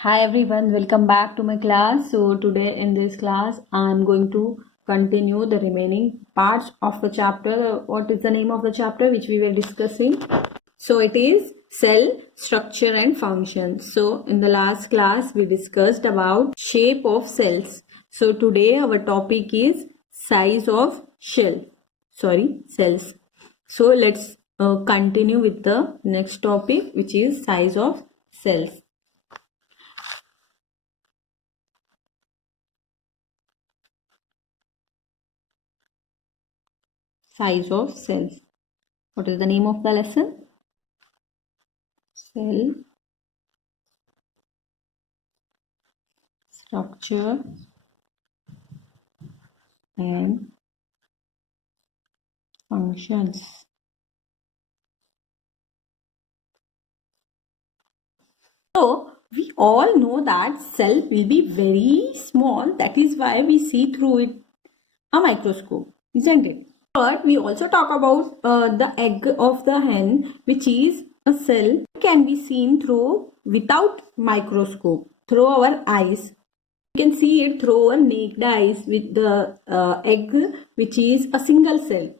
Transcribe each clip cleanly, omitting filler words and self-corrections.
Hi everyone, welcome back to my class. So today in this class, I'm going to continue the remaining parts of the chapter. What is the name of the chapter which we were discussing? So it is cell structure and function. So in the last class, we discussed about shape of cells. So today our topic is size of cells. So let's continue with the next topic, which is size of cells. Size of cells. What is the name of the lesson? Cell structure and functions. So we all know that cell will be very small. That is why we see through it a microscope, isn't it? But we also talk about the egg of the hen, which is a cell can be seen through without microscope, through our eyes. We can see it through our naked eyes with the egg, which is a single cell.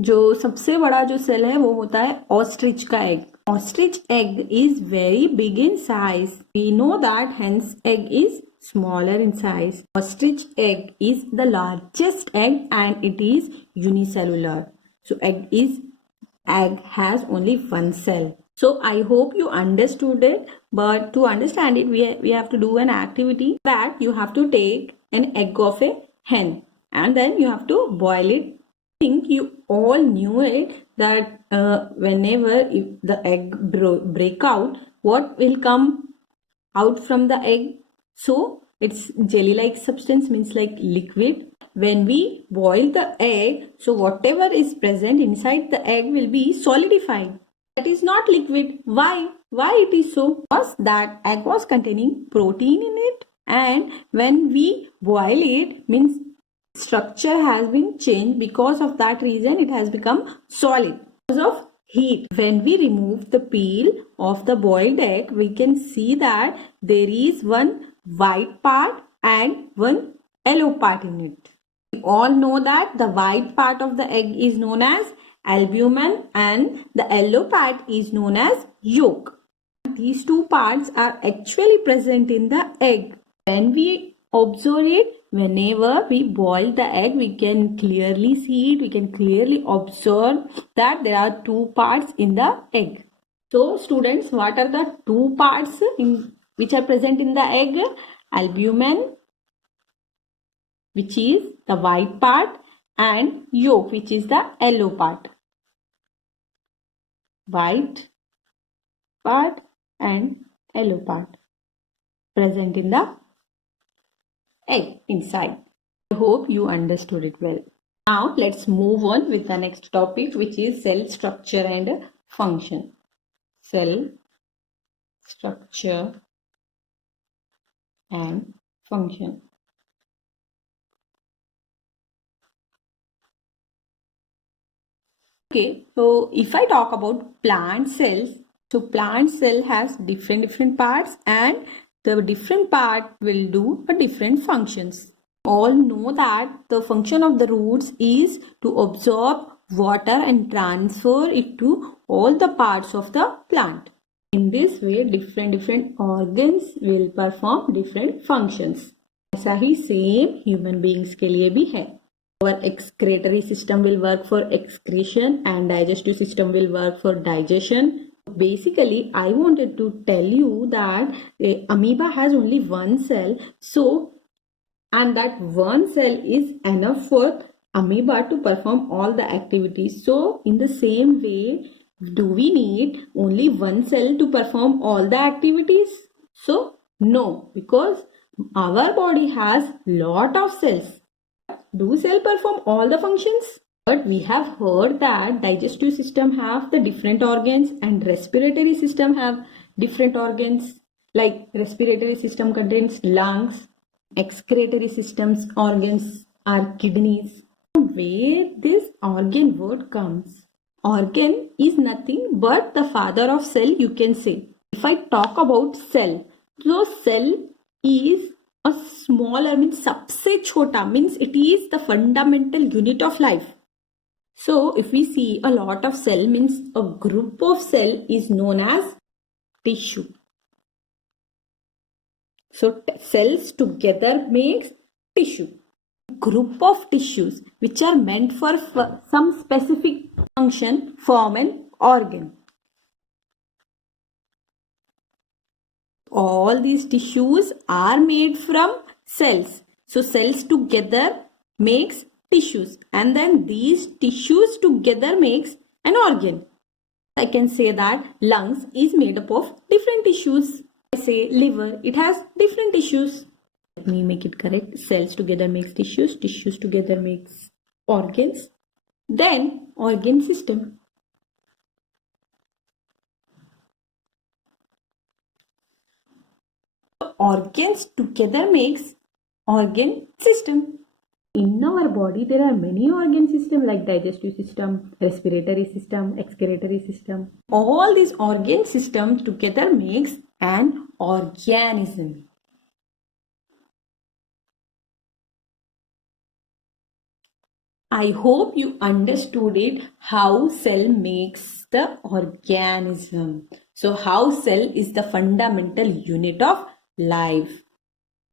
जो सबसे बड़ा जो cell है वो होता है ostrich का egg. Ostrich egg is very big in size. We know that hen's egg is smaller in size. Ostrich egg is the largest egg and it is unicellular. So egg has only one cell. So I hope you understood it, but to understand it we have to do an activity that you have to take an egg of a hen and then you have to boil it. I think you all knew it that whenever the egg break out, what will come out from the egg? So it's jelly like substance, means like liquid. When we boil the egg, so whatever is present inside the egg will be solidified. That is not liquid. Why it is so? Because that egg was containing protein in it, and when we boil it, means structure has been changed. Because of that reason it has become solid because of heat. When we remove the peel of the boiled egg, we can see that there is one white part and one yellow part in it. We all know that the white part of the egg is known as albumin and the yellow part is known as yolk. These two parts are actually present in the egg. When we observe it, whenever we boil the egg, we can clearly see it. We can clearly observe that there are two parts in the egg. So students, what are the two parts which are present in the egg? Albumin, which is the white part, and yolk, which is the yellow part. White part and yellow part present in the egg inside. I hope you understood it well. Now let's move on with the next topic, which is cell structure and function. Cell structure and function. Okay, so if I talk about plant cells, so plant cell has different parts and the different part will do a different functions. All know that the function of the roots is to absorb water and transfer it to all the parts of the plant. In this way, different organs will perform different functions. ऐसा ही same human beings के लिए भी है. Our excretory system will work for excretion and digestive system will work for digestion. Basically, I wanted to tell you that amoeba has only one cell, so and that one cell is enough for amoeba to perform all the activities. So in the same way, do we need only one cell to perform all the activities? So no, because our body has lot of cells. Do cells perform all the functions? But we have heard that digestive system have the different organs and respiratory system have different organs. Like respiratory system contains lungs, excretory system's organs are kidneys. Where this organ word comes? Organ is nothing but the father of cell, you can say. If I talk about cell, So cell is a smaller, means सबसे छोटा, means it is the fundamental unit of life. So if we see a lot of cell, means a group of cell is known as tissue. So cells together makes tissue. Group of tissues which are meant for some specific function form an organ. All these tissues are made from cells. So cells together makes tissues, and then these tissues together makes an organ. I can say that lungs is made up of different tissues. I say liver, it has different tissues. Let me make it correct. Cells together makes tissues, tissues together makes organs, then organ system. Organs together makes organ system. In our body, there are many organ systems like digestive system, respiratory system, excretory system. All these organ systems together makes an organism. I hope you understood it, how cell makes the organism. So how cell is the fundamental unit of life.